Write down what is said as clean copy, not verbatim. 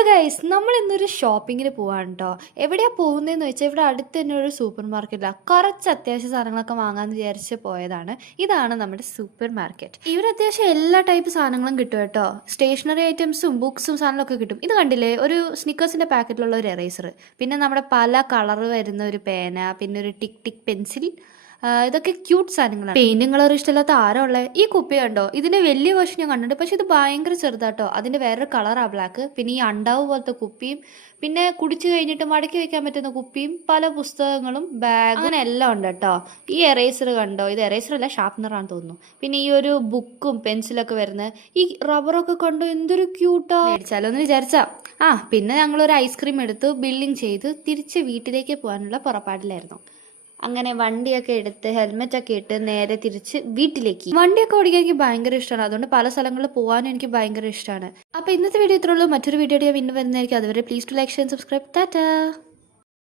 Hello guys, നമ്മൾ ഇന്നൊരു ഷോപ്പിങ്ങിന് പോവാണ് കേട്ടോ. എവിടെയാണ് പോകുന്നതെന്ന് വെച്ചാൽ ഇവിടെ അടുത്ത് തന്നെ ഒരു സൂപ്പർ മാർക്കറ്റിലാണ്. കുറച്ച് അത്യാവശ്യ സാധനങ്ങളൊക്കെ വാങ്ങാമെന്ന് വിചാരിച്ച് പോയതാണ്. ഇതാണ് നമ്മുടെ സൂപ്പർ മാർക്കറ്റ്. ഇവിടെ അത്യാവശ്യം എല്ലാ ടൈപ്പ് സാധനങ്ങളും കിട്ടും കേട്ടോ. സ്റ്റേഷനറി ഐറ്റംസും ബുക്സും സാധനങ്ങളൊക്കെ കിട്ടും. ഇത് കണ്ടില്ലേ, ഒരു സ്നിക്കേഴ്സിൻ്റെ പാക്കറ്റിലുള്ള ഒരു എറേസർ, പിന്നെ നമ്മുടെ പല കളർ വരുന്ന ഒരു പേന, പിന്നെ ഒരു ടിക് ടിക് പെൻസിൽ. ഇതൊക്കെ ക്യൂട്ട് സാധനങ്ങളാണ്. പെയിന്റും കളർ ഇഷ്ടമില്ലാത്ത ആരോ ഉള്ളത്. ഈ കുപ്പി കണ്ടോ, ഇതിന്റെ വലിയ വേർഷൻ ഞാൻ കണ്ടിട്ടുണ്ട്, പക്ഷെ ഇത് ഭയങ്കര ചെറുതാട്ടോ. അതിന്റെ വേറൊരു കളറാ ബ്ലാക്ക്. പിന്നെ ഈ അണ്ടാവ് പോലത്തെ കുപ്പിയും, പിന്നെ കുടിച്ചു കഴിഞ്ഞിട്ട് മടക്കി വെക്കാൻ പറ്റുന്ന കുപ്പിയും, പല പുസ്തകങ്ങളും, ബാഗ്, അങ്ങനെ എല്ലാം ഉണ്ട് കേട്ടോ. ഈ എറേസർ കണ്ടോ, ഇത് എറേസർ അല്ല, ഷാർപ്നറാന്ന് തോന്നുന്നു. പിന്നെ ഈ ഒരു ബുക്കും പെൻസിലൊക്കെ വരുന്നത്, ഈ റബ്ബറൊക്കെ കണ്ടോ, എന്തൊരു ക്യൂട്ടാ. മേടിച്ചാലോ എന്ന് വിചാരിച്ചാ. പിന്നെ ഞങ്ങളൊരു ഐസ്ക്രീം എടുത്ത് ബില്ലിങ് ചെയ്ത് തിരിച്ച് വീട്ടിലേക്ക് പോകാനുള്ള പുറപ്പാടിലായിരുന്നു. അങ്ങനെ വണ്ടിയൊക്കെ എടുത്ത് ഹെൽമെറ്റൊക്കെ ഇട്ട് നേരെ തിരിച്ച് വീട്ടിലേക്ക്. വണ്ടിയൊക്കെ ഓടിക്കാൻ എനിക്ക് ഭയങ്കര ഇഷ്ടമാണ്. അതുകൊണ്ട് പല സ്ഥലങ്ങളിൽ പോകാനും എനിക്ക് ഭയങ്കര ഇഷ്ടമാണ്. അപ്പോൾ ഇന്നത്തെ വീഡിയോ ഇത്രയുള്ളൂ. മറ്റൊരു വീഡിയോ ഞാൻ പിന്നെ വരുന്നതായിരിക്കും. അതുവരെ please to like share subscribe. Tata.